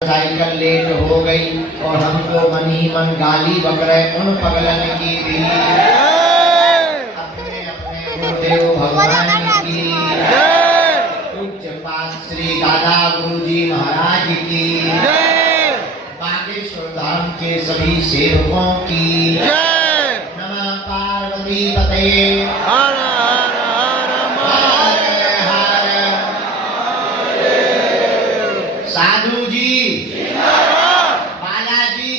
Cycle late हो गई और हमको मन ही मन गाली बक रहे उन पगलन की भी अपने अपने गुरुदेव भगवान की पूज्य पाठ श्री दादा गुरुजी महाराज की बागेश्वर धाम के सभी सेवकों की नमः पार्वती पते। साधु जी बालाजी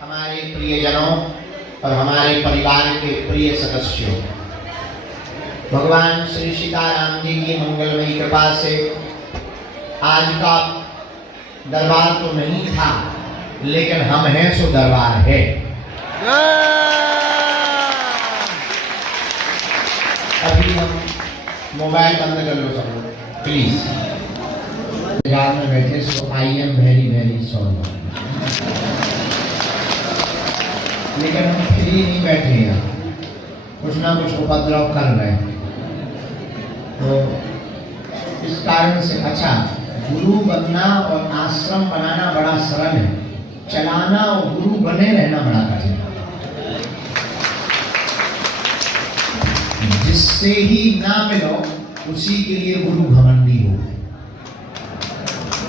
हमारे प्रियजनों और हमारे परिवार के प्रिय सदस्यों, भगवान श्री सीताराम जी की मंगलमयी कृपा से आज का दरबार तो नहीं था, लेकिन हम हैं सो दरबार है। अभी हम मोबाइल बंद कर लो सब लोग प्लीज। में बैठे so I am very very sorry, लेकिन हम फ्री नहीं बैठे हैं, कुछ ना कुछ उपद्रव कर रहे हैं। तो इस कारण से अच्छा, गुरु बनना और आश्रम बनाना बड़ा सरल है, चलाना और गुरु बने रहना बड़ा कठिन। जिससे ही ना मिलो उसी के लिए गुरु घमंडी हो गए।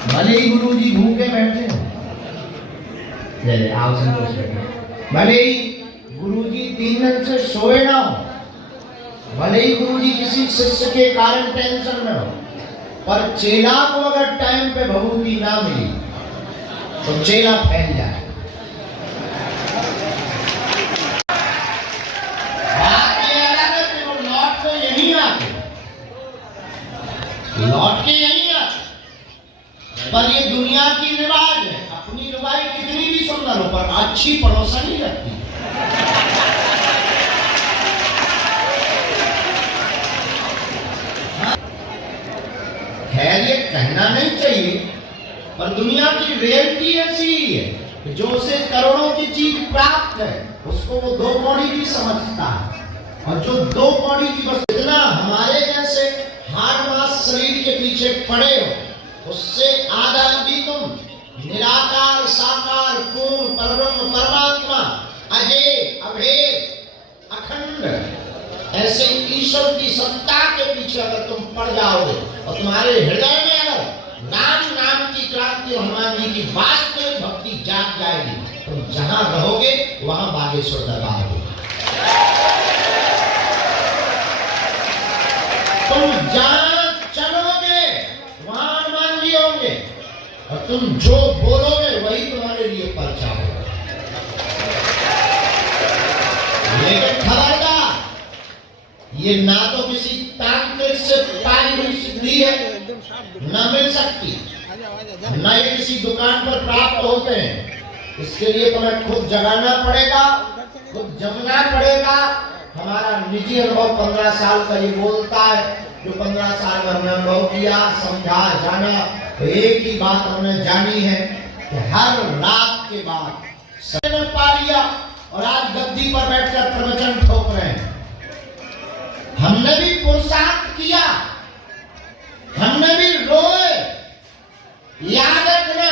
भले ही गुरु जी भूखे बैठे हो, आओ संतोष बैठे, भले ही गुरु जी 3 दिन से सोए ना हो, भले ही गुरु जी किसी शिष्य के कारण टेंशन में हो, पर चेला को अगर टाइम पे भभूति ना मिली तो चेला फैल जाए। लौट के यहीं आते, पर ये दुनिया की रिवाज है। अपनी रुबाई कितनी भी सुंदर हो, पर अच्छी पड़ोसन नहीं लगती। खैर ये कहना नहीं चाहिए, पर दुनिया की रियलिटी ऐसी ही है, जो उसे करोड़ों की चीज प्राप्त है उसको वो 2 कौड़ी भी समझता है, और जो 2 कौड़ी की बस इतना हमारे जैसे हार्ड मास शरीर के पीछे पड़े हो, उससे आधा भी तुम निराकार साकार पूर्ण परब्रह्म परमात्मा अजय अभेद अखंड ऐसे ईश्वर की सत्ता के पीछे अगर तुम पड़ जाओगे और तुम्हारे हृदय में अगर नाम नाम की क्रांति हनुमान जी की वास्तविक भक्ति जाग जाएगी, तुम जहां रहोगे वहां बागेश्वर दरबार होगा। तुम जहां चलोगे वहां हनुमान जी होंगे, और तुम जो बोलोगे वही तुम्हारे लिए पर्चा होगा। लेकिन खबरदार, ये ना तो किसी तांत्रिक से पाई हुई सिद्धि है, न मिल सकती, न ये किसी दुकान पर प्राप्त होते हैं। इसके लिए तुम्हें खुद जगाना पड़ेगा, खुद जमना पड़ेगा। हमारा निजी अनुभव 15 साल का ये बोलता है, जो 15 साल में हमने अनुभव किया, समझा, जाना, तो एक ही बात हमने जानी है कि हर रात के बाद समय पा लिया और आज गद्दी पर बैठकर प्रवचन ठोक रहे हैं। हमने भी पुरुषार्थ किया, हमने भी रोए। याद रखना,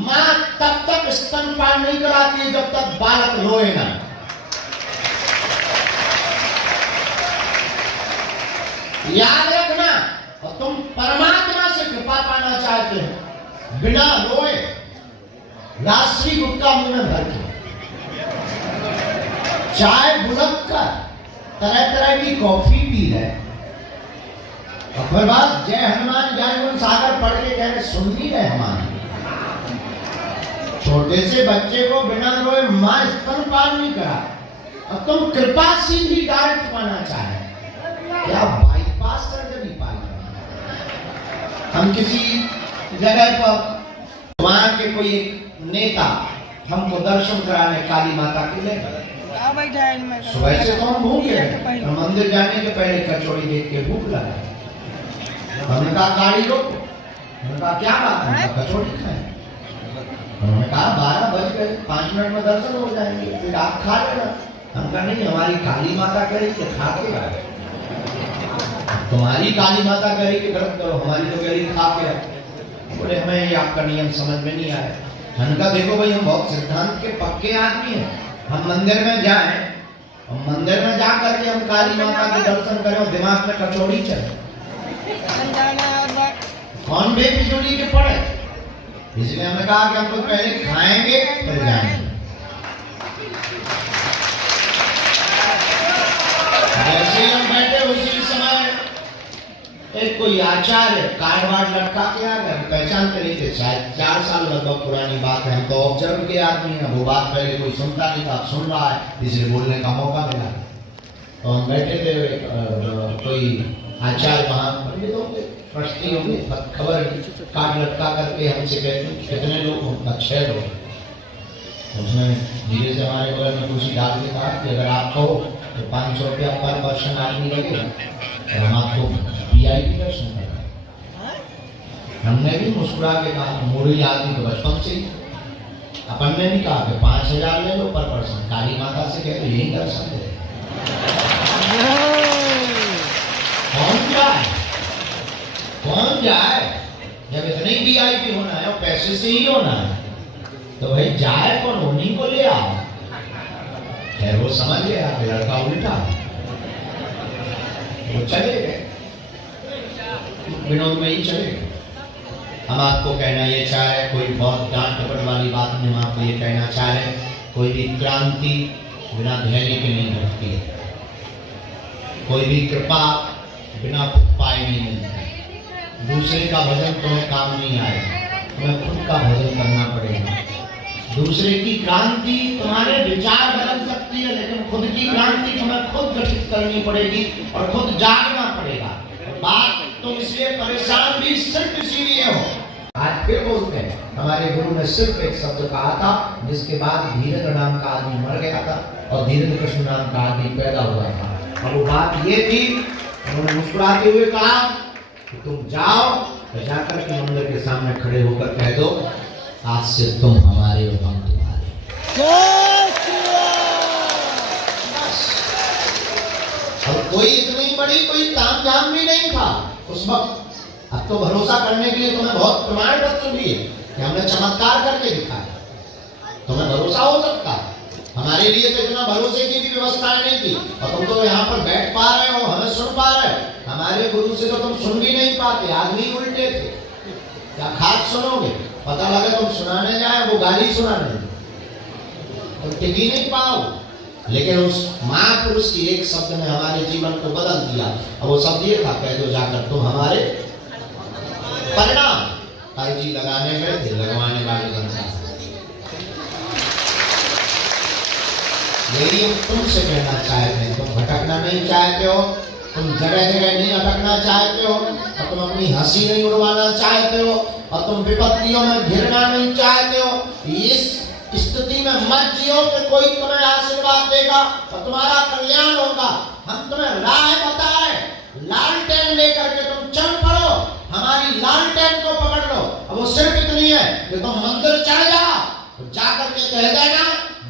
मां तब तक स्तनपान नहीं कराती जब तक बालक रोए ना। याद रखना, और तुम परमात्मा से कृपा पाना चाहते हो बिना रोए, राष्ट्रीय गुटका मुंह में भर के, चाय बुलक कर, तरह तरह की कॉफी पी रहे, और फिर बस जय हनुमान जय गुण सागर पढ़ के कह रहे सुन नहीं रहे। हमारे छोटे से बच्चे को बिना रोए मां स्तनपान नहीं करा, और तुम कृपा सीधी डायरेक्ट पाना चाहे, क्या बाईपास सर्जरी पाई। हम किसी जगह पर वहां के कोई एक नेता हमको दर्शन कराने काली माता के ले गए। सुबह से तो हम भूखे, मंदिर जाने के पहले कचौड़ी देख के भूख लगा। हमने कहा गाड़ी रोको, हमने कहा क्या बात है, कचौड़ी खाए। उन्होंने कहा 12 बज गए, 5 मिनट में दर्शन हो जाएंगे, फिर आप खा लेना। हम कहा नहीं, हमारी काली माता करी कि खा के आए। तुम्हारी काली माता कह रही कि गलत करो, हमारी तो कह रही खा के। बोले हमें ये आपका नियम समझ में नहीं आया। हमने कहा देखो भाई, हम बहुत सिद्धांत के पक्के आदमी हैं। हम मंदिर में जाएं और मंदिर में जा करके हम काली माता के दर्शन करें और दिमाग में कचौड़ी चले, कौन बेफिजूली के पड़े। इसलिए हमने कहा कि हम तो पहले खाएंगे फिर जाएंगे। जैसे ही हम बैठे उसी समय एक कोई आचार्य कार्ड वार्ड लटका के आ गया, पहचानते नहीं थे, शायद 4 साल लगभग पुरानी बात है। हम तो ऑब्जर्व के आदमी हैं, वो बात पहले कोई सुनता नहीं था, सुन रहा है, इसलिए बोलने का मौका मिला। तो हम बैठे थे, कोई आचार्य वहां पंडित होंगे, ट्रस्टी होंगे, खबर कार्ड लटका करके हमसे कहते कितने लोग होंगे, 6 लोग। उसने धीरे से हमारे बगल में कुर्सी डाल के कहा कि अगर आप कहो तो 500 रुपया पर पर्सन आदमी लगेगा और हम आपको VIP दर्शन करें। हमने भी मुस्कुरा के कहा, मोरी आदमी तो बचपन से ही, अपन ने भी कहा कि 5000 ले लो पर पर्सन, काली माता से कहते यही दर्शन दे। कौन जाए जब इतने ही VIP होना है और पैसे से ही होना है, तो भाई जाए कौन, उन्हीं को ले आओ। खैर वो समझ गया, लड़का उल्टा, वो चले गए, विनोद में ही चले गए। हम आपको कहना ये चाह रहे, कोई बहुत डांट डपट वाली बात नहीं, हम आपको ये कहना चाह रहे, कोई भी क्रांति बिना धैर्य के नहीं घटती है, कोई भी कृपा बिना उपाय नहीं मिलती। दूसरे का भजन तुम्हें काम नहीं आएगा, तुम्हें खुद का भजन करना पड़ेगा। दूसरे की क्रांति तुम्हारे विचार बदल सकती है, लेकिन खुद की क्रांति तुम्हें खुद गठित करनी पड़ेगी और खुद जागना पड़ेगा। बात तुम इसलिए परेशान भी सिर्फ इसीलिए हो। आज फिर बोलते हैं, हमारे गुरु ने सिर्फ एक शब्द कहा था, जिसके बाद धीरेन्द्र नाम का आदमी मर गया था और धीरेन्द्र कृष्ण नाम का आदमी पैदा हुआ था। और वो बात ये थी, उन्होंने मुस्कुराते हुए कहा कि तुम जाओ तो जाकर के मंदिर के सामने खड़े होकर कह दो, आज से तुम हमारे और हम तुम्हारे। और कोई इतनी बड़ी कोई तामझाम भी नहीं था उस वक्त। अब तो भरोसा करने के लिए तुम्हें बहुत प्रमाण पत्र भी है कि हमने चमत्कार करके दिखाया, तुम्हें भरोसा हो सकता है। हमारे लिए तो इतना भरोसे की भी व्यवस्थाएं नहीं थी, और तुम तो यहाँ पर बैठ पा रहे हो, हमें सुन पा रहे हो। हमारे गुरु से तो तुम सुन भी नहीं पाते, आदमी उल्टे थे, क्या खास सुनोगे, पता लगा तुम सुनाने जाए वो गाली सुनाने, तुम टिक ही नहीं पाओ। लेकिन उस महापुरुष की एक शब्द ने हमारे जीवन को बदल दिया, और वो शब्द ये था, कह दो जाकर तुम हमारे परिणाम। ताई जी लगाने गए थे, लगवाने वाले बनता। यही हम तुमसे कहना चाहते हैं, तुम भटकना नहीं चाहते हो, तुम जगह जगह नहीं अटकना चाहते हो, और तुम अपनी हंसी नहीं उड़वाना चाहते हो, और तुम विपत्तियों में घिरना नहीं चाहते हो। इस स्थिति में मत जियो कि कोई तुम्हें आशीर्वाद देगा और तुम्हारा कल्याण होगा। हम तुम्हें राह बता रहे, लालटेन लेकर के तुम चल पड़ो, हमारी लालटेन को पकड़ लो। अब वो सिर्फ इतनी है कि तुम मंदिर चढ़ जाओ, तो जाकर के कह देना,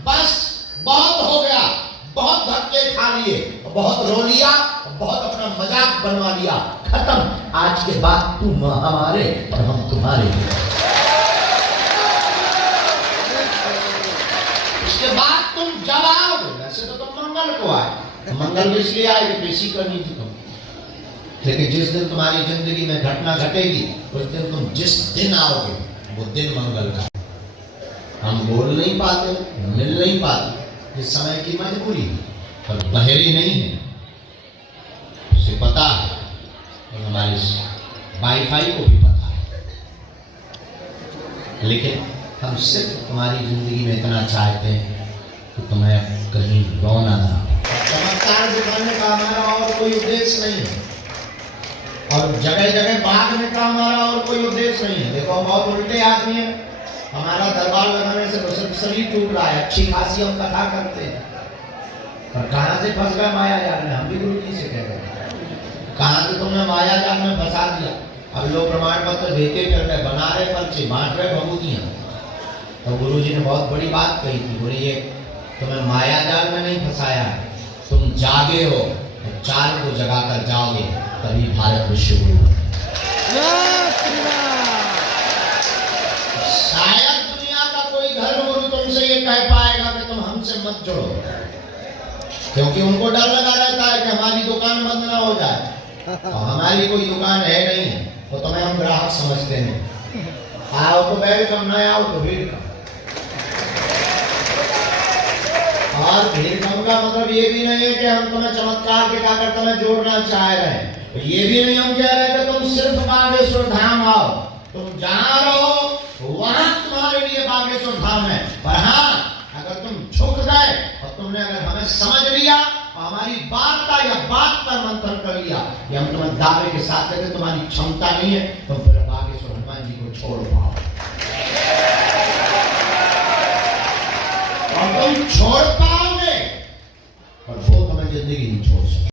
बस बहुत हो गया, बहुत धक्के खा लिए, बहुत रो लिया, बहुत अपना मजाक बनवा लिया, खत्म। आज के बाद तुम हमारे और हम तुम्हारे। इसके बाद तुम जब आओगे, वैसे तो तुम मंगल को आए, मंगल को इसलिए आए कि पेशी करनी थी तुम, लेकिन जिस दिन तुम्हारी जिंदगी में घटना घटेगी, उस दिन तुम जिस दिन आओगे वो दिन मंगल का। हम बोल नहीं पाते, मिल नहीं पाते, इस समय की मजबूरी, पर बहरी नहीं है, उसे पता है, और हमारे वाईफाई को भी पता है। लेकिन हम सिर्फ तुम्हारी जिंदगी में इतना चाहते हैं कि तुम्हें कहीं रोना ना हो। चमत्कार दिखाने का हमारा और कोई उद्देश्य नहीं है, और जगह जगह भागने का हमारा और कोई उद्देश्य नहीं है। देखो हम बहुत उल्टे आदमी हैं, हमारा दरबार लगाने से शरीर टूट रहा है, अच्छी खासी हम कथा करते हैं, पर कहां से फंस गए माया जाल में। हम भी गुरु जी से कह रहे हैं, कहां से तुमने माया जाल में फंसा दिया। अब लोग प्रमाण पत्र देते कर रहे, बना रहे, पर्चे बांट रहे भभूतियां। तो गुरु जी ने बहुत बड़ी बात कही थी, बोले ये तुम्हें माया जाल में नहीं फंसाया है, तुम जागे हो, तो 4 को जगा कर जाओगे, तभी भारत विश्व गुरु। कह पाएगा कि तुम हमसे मत जुड़ो, क्योंकि उनको डर लगा रहता है कि हमारी दुकान बंद ना हो जाए। और हमारी कोई दुकान है नहीं, तो तुम्हें हम ग्राहक समझते नहीं। आओ तो वेलकम, ना आओ तो भीड़ कम। और भीड़ कम का मतलब ये भी नहीं है कि हम तुम्हें चमत्कार के क्या तुम्हें जोड़ना चाह रहे हैं, तो ये भी नहीं हम कह रहे कि तुम सिर्फ बागेश्वर धाम आओ। तुम जहां रहो वहां तुम्हारे लिए बागेश्वर धाम है। पर हाँ, अगर तुम झुक गए और तुमने अगर हमें समझ लिया और हमारी बात का या बात पर मंथन कर लिया, ये हम तुम्हें दावे के साथ कहते तुम्हारी क्षमता नहीं है, तुम फिर बागेश्वर हनुमान जी को छोड़ पाओ। और तुम छोड़ पाओगे, पर वो तुम्हें जिंदगी नहीं छोड़ सकते।